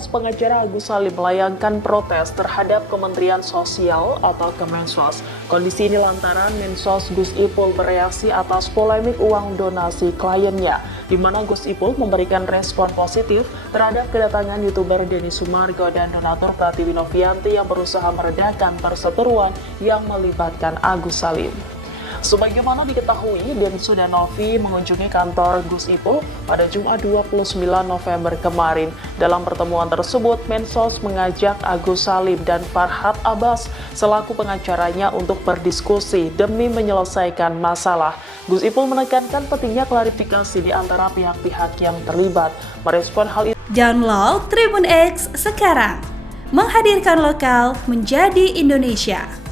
Mensos, pengacara Agus Salim melayangkan protes terhadap Kementerian Sosial atau Kemensos. Kondisi ini lantaran Mensos Gus Ipul bereaksi atas polemik uang donasi kliennya, di mana Gus Ipul memberikan respon positif terhadap kedatangan YouTuber Denny Sumargo dan donatur Pratiwi Novianti yang berusaha meredakan perseteruan yang melibatkan Agus Salim. Sebagaimana diketahui, Denny dan Novi mengunjungi kantor Gus Ipul pada Jumat 29 November kemarin. Dalam pertemuan tersebut, Mensos mengajak Agus Salim dan Farhad Abbas selaku pengacaranya untuk berdiskusi demi menyelesaikan masalah. Gus Ipul menekankan pentingnya klarifikasi di antara pihak-pihak yang terlibat. Merespon hal itu, Download Tribun X sekarang, menghadirkan lokal menjadi Indonesia.